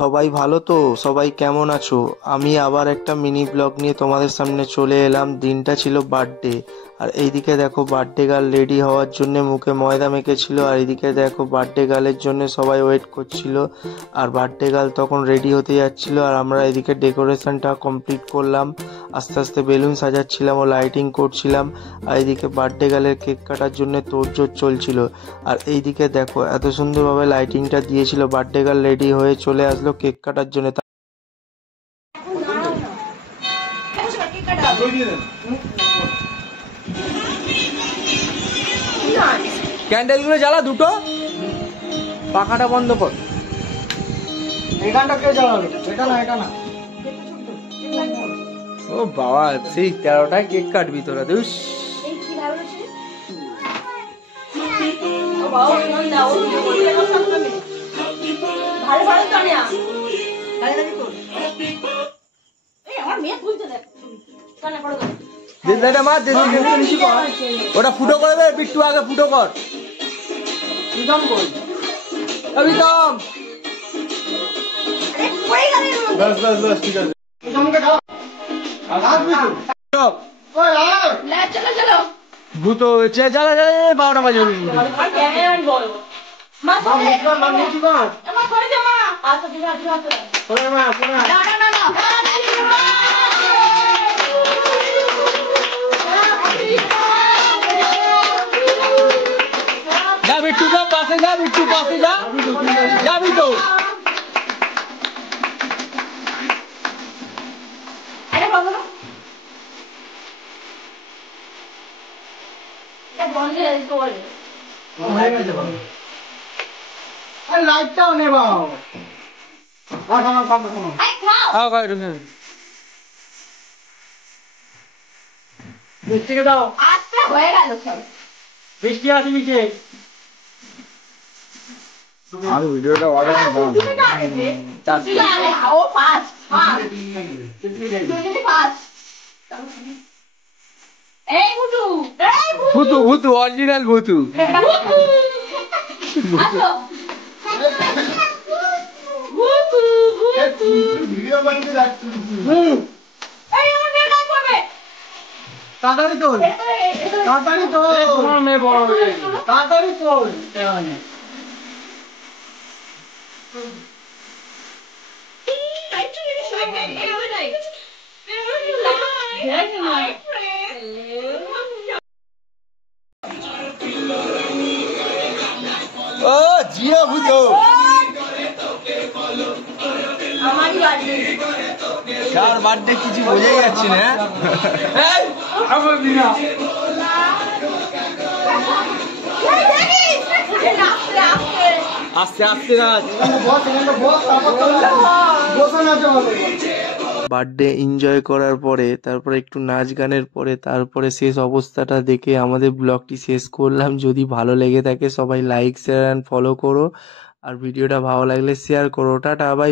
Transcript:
সবাই ভালো তো? সবাই কেমন আছো? আমি আবার একটা মিনি ব্লগ নিয়ে তোমাদের সামনে চলে এলাম। দিনটা ছিল বার্থডে, আর এইদিকে দেখো বার্থডে গার্ল রেডি হওয়ার জন্য মুখে ময়দা মেখেছিল, আর এইদিকে দেখো বার্থডে গার্লের জন্য সবাই ওয়েট করছিল। আর বার্থডে গার্ল তখন রেডি হতে যাচ্ছিল, আর আমরা এদিকে ডেকোরেশনটা কমপ্লিট করলাম। আস্তে আস্তে বেলুন সাজাচ্ছিলাম ও লাইটিং করছিলাম, আর এইদিকে বার্থডে গার্লের কেক কাটার জন্য তোড়জোড় চলছিল। আর এইদিকে দেখো এত সুন্দরভাবে লাইটিংটা দিয়েছিল। বার্থডে গার্ল রেডি হয়ে চলে আসলো কেক কাটার জন্য। ক্যান্ডেল গুলো জ্বালা দুটো, পাখাটা বন্ধ কর। এখানটা কেউ জ্বালালো, এটা না এটা না। ও বাবা, সেই 13টায় কেক কাটবি তোরা? দুস ওটা ফুটো করে দে, বিট্টু আগে ফুটো কর। প্রীতম কই? প্রীতম বাস বাস বাস, ঠিক আছে। প্রীতমকে দাও। আজ বিটু ওই আয় ले चलो चलो ভূত হয়েছে। জ্বালা জ্বালা 12টা বাজে। और क्या है मैं बोल मत মাম নিচু মাম নিচু কর। मत कर दे मां आ तो दिखा ওরে মা কোনা ना ना ना যা বিট্টু, যা পাশে যা, বিট্টু পাশে যা, যা বিট্টু। अरे बाबू ये बंद है इसको बोल হয়ে গেছে বাবা। আরে লাইটটাও নে বাবা। আমার পাপা শোনো। आई खाओ আও গাই ঢুকে। মিষ্টিকে দাও। आस्ते होएगा लो सब মিষ্টি আছে মিষ্টি। আর ভিডিওটা অর্ডার तुम्हें क्या है चाची अरे आओ पास हां तुम्हें पास ए बुटू ভূতু ভূতু, অরিজিনাল ভূতু। আসো বুটু বুটু ভিডিও বানিয়ে রাখছি। এই আমার মেয়ে কাজ করবে তাড়াতাড়ি তোল। তাড়াতাড়ি তোল। তোমার মেয়ে বড় হয়ে গেছে। তাড়াতাড়ি তোল। ও জিয়া ভূতু, আমারই বাড়ি কার বার্থডে কিছু বোঝাই যাচ্ছে না। এই আমার বিনা আস্তে আস্তে নাচ। বস এখানে বস, তারপর তোল। বসে নাচো ভালো। বার্থডে এনজয় করার পরে তারপরে একটু নাচ গানের পরে তারপরে শেষ অবস্থাটা দেখে আমাদের ব্লগটি শেষ করলাম। যদি ভালো লেগে থাকে সবাই লাইক শেয়ার অ্যান্ড ফলো করো, আর ভিডিওটা ভালো লাগলে শেয়ার করো। Tata bye.